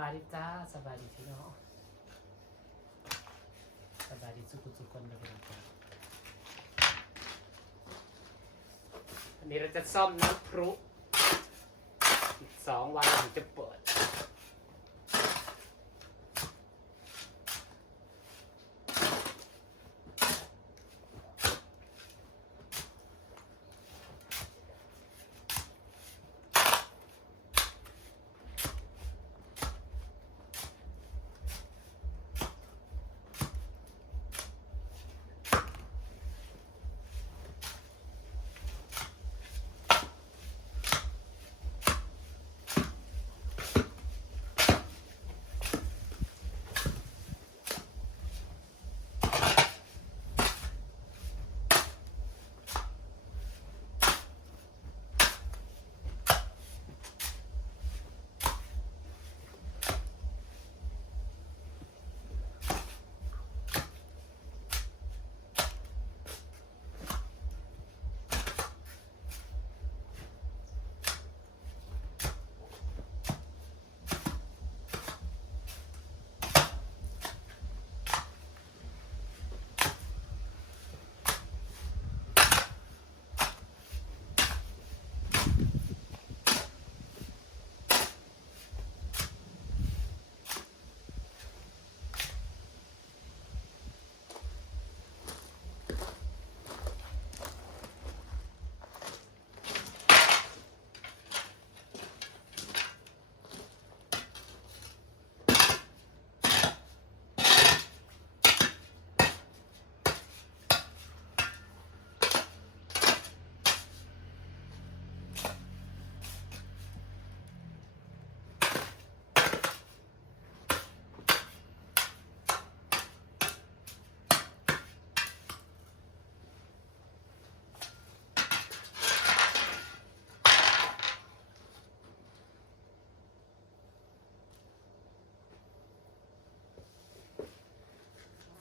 บายดีจ้าสบายดีพี่น้องสบายดีสุขคนเลยนะครับอันนี้เราจะซ่อมน้ำพรุอีก2 วันถึงจะเปิด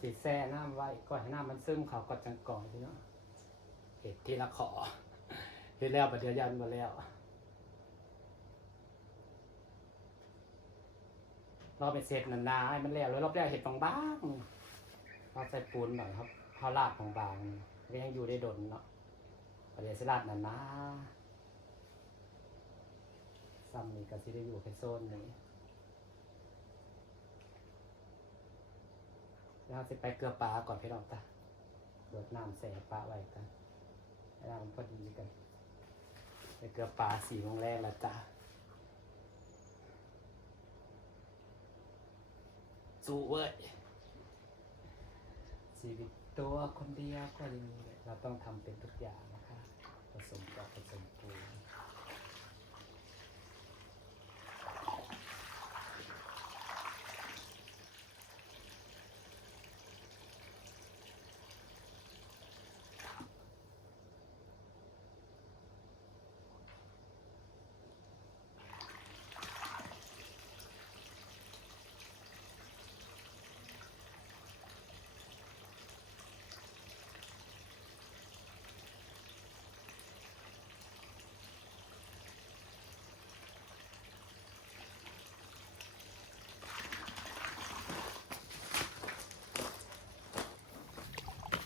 สีแซ่น้ำไว้ก่อนให้น้ำมันซึมเขาก็จังก่อนพี่เนาะเห็ดทีละขอเห็ดแล้วประเดี๋ยวยันมาแล้วเราไปเสร็จนานๆให้มันแล้วแล้วรอบแรกเห็ดบางๆเราใส่ปูนหน่อยครับเขาลาดบางๆก็ยังอยู่ได้ดนเนาะประเดี๋ยวสิลาดนานๆซ้ำนี่ก็สิได้อยู่แค่โซนนี้เราจะไปเกลือปลาก่อนพี่น้องตาเบิดน้ำใส่ปลาไว้กันน้ำพอดีกันไปเกลือปลา4 โมงแรกแล้วจ้าสู้เว้ยชีวิตตัวคนเดียวก็ดีเราต้องทำเป็นทุกอย่างนะคะผสมกับผสมปูน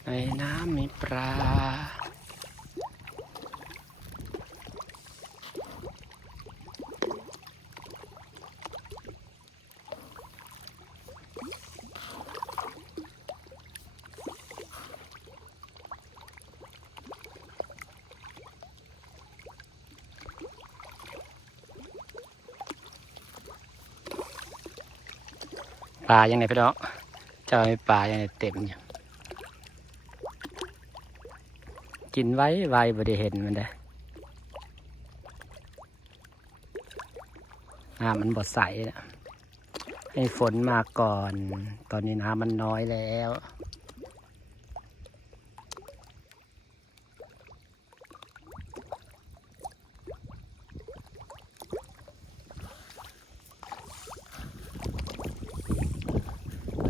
ในน้ำมีปลายังไงพี่น้องจะมีปลายังไงเต็มอยู่กินไว้บ่ได้เห็นมันได้น้ำมันบดใสนะให้ฝนมาก่อนตอนนี้น้ำมันน้อยแล้ว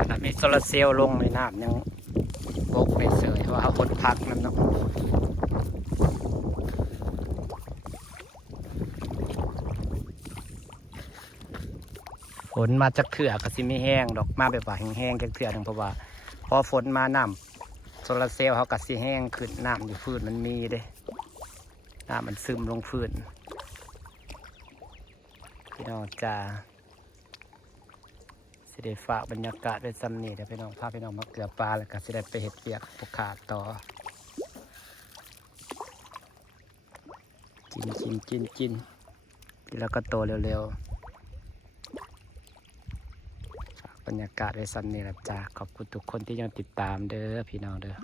แล้วมีโซลาร์เซลล์ลงในน้ำยังบกไปเสยว่าเอาคนพักนั่นเนาะ ฝ ฝนมาจากเถื่อก็สิไม่แห้งดอกมาแบบว่าแห้งๆจากเถื่อหนึ่งเพราะว่าพอฝนมาน้ำโซลาร์เซลล์เขาก็สิแห้งขึ้นน้ำอยู่พื้นมันมีเด้น้ำมันซึมลงพื้นพี่น้องจ้าสิได้ฝากบรรยากาศไว้ซ้ำนี่เดี๋ยวพี่น้องพาพี่น้องมาเกลือปลาแล้วก็สิได้ไปเห็ดเปียกผูกขาดต่อกินแล้วก็โตเร็วๆฝากบรรยากาศไว้ซ้ำนี่แหละจ้าขอบคุณทุกคนที่ยังติดตามเด้อพี่น้องเด้อ